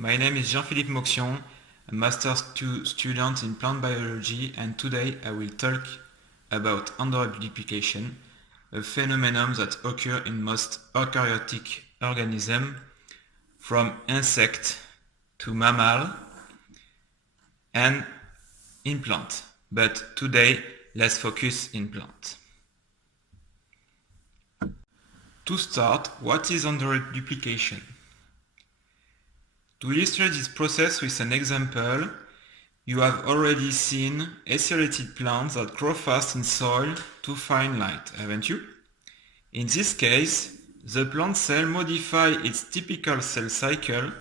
my name is Jean-Philippe Moxion, a master's student in plant biology, and today I will talk about endoreduplication, a phenomenon that occurs in most eukaryotic organisms, from insect to mammal and in plant. But today, let's focus in plant. To start, what is endoreduplication? To illustrate this process with an example, you have already seen aerated plants that grow fast in soil to find light, haven't you? In this case, the plant cell modifies its typical cell cycle,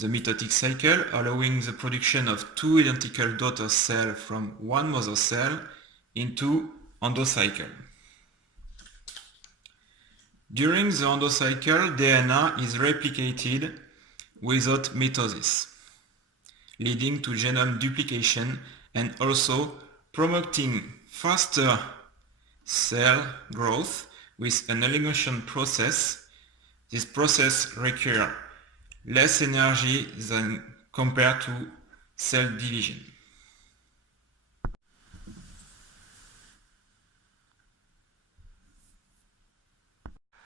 the mitotic cycle, allowing the production of two identical daughter cells from one mother cell into endocycle. During the endocycle, DNA is replicated without mitosis, leading to genome duplication and also promoting faster cell growth with an elongation process. This process requires less energy than compared to cell division.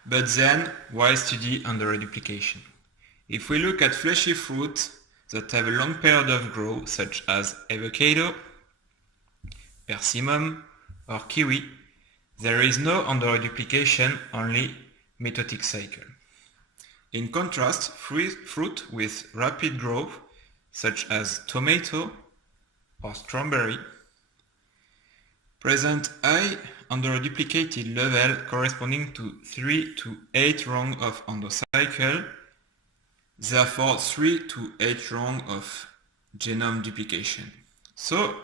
But then, why study endoreduplication? If we look at fleshy fruits that have a long period of growth, such as avocado, persimmon, or kiwi, there is no endoreduplication, only mitotic cycle. In contrast, fruit with rapid growth, such as tomato or strawberry, present high endoreduplicated level corresponding to 3 to 8 rounds of endocycle, therefore 3 to 8 rounds of genome duplication. So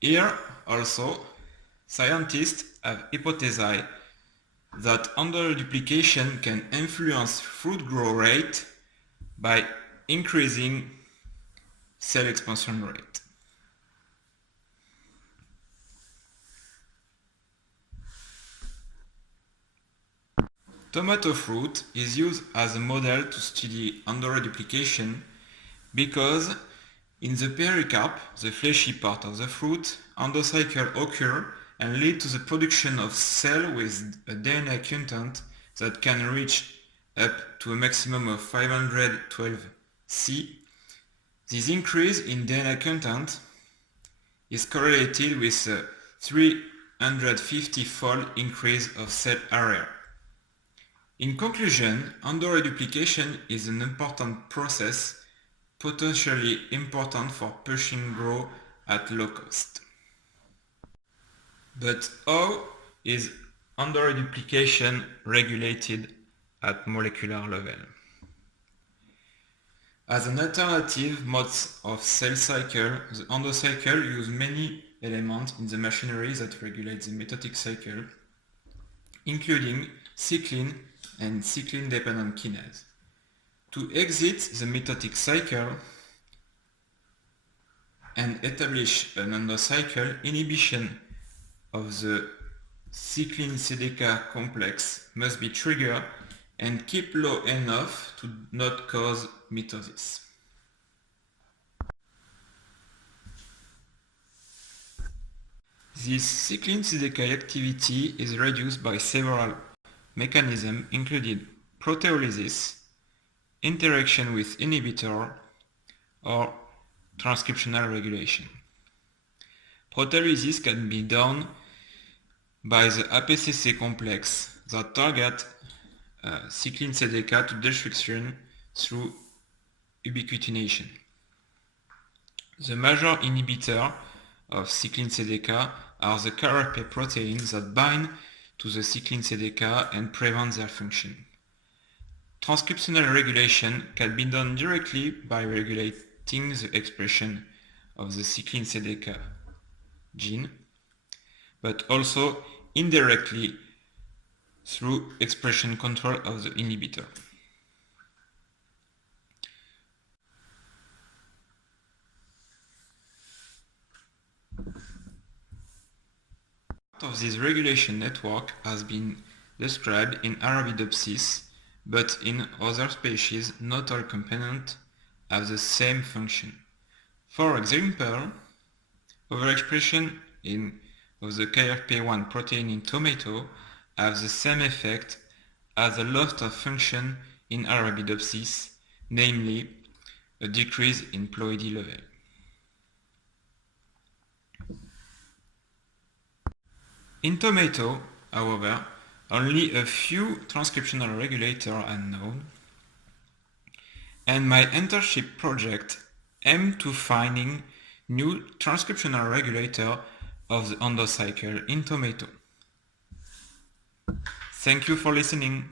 here also scientists have hypothesized that endoreduplication can influence fruit growth rate by increasing cell expansion rate. Tomato fruit is used as a model to study endoreduplication because in the pericarp, the fleshy part of the fruit, endocycle occur and lead to the production of cells with a DNA content that can reach up to a maximum of 512 C. This increase in DNA content is correlated with a 350-fold increase of cell area. In conclusion, endoreduplication is an important process, potentially important for pushing growth at low cost. But how is endoreduplication regulated at molecular level? As an alternative mode of cell cycle, the endocycle uses many elements in the machinery that regulate the mitotic cycle, including cyclin and cyclin-dependent kinase. To exit the mitotic cycle and establish an endocycle, inhibition of the cyclin-CDK complex must be triggered and keep low enough to not cause mitosis. This cyclin-CDK activity is reduced by several mechanisms, including proteolysis, interaction with inhibitor, or transcriptional regulation. Proteolysis can be done by the APCC complex that target cyclin-CDK to destruction through ubiquitination. The major inhibitor of cyclin-CDK are the CARP proteins that bind to the cyclin-CDK and prevent their function. Transcriptional regulation can be done directly by regulating the expression of the cyclin-CDK gene, but also indirectly through expression control of the inhibitor. Part of this regulation network has been described in Arabidopsis but in other species, not all components have the same function. For example, overexpression of the KRP1 protein in tomato have the same effect as a loss of function in Arabidopsis, namely a decrease in ploidy level. In tomato, however, only a few transcriptional regulators are known, and my internship project aimed to finding new transcriptional regulator of the endocycle in tomato. Thank you for listening.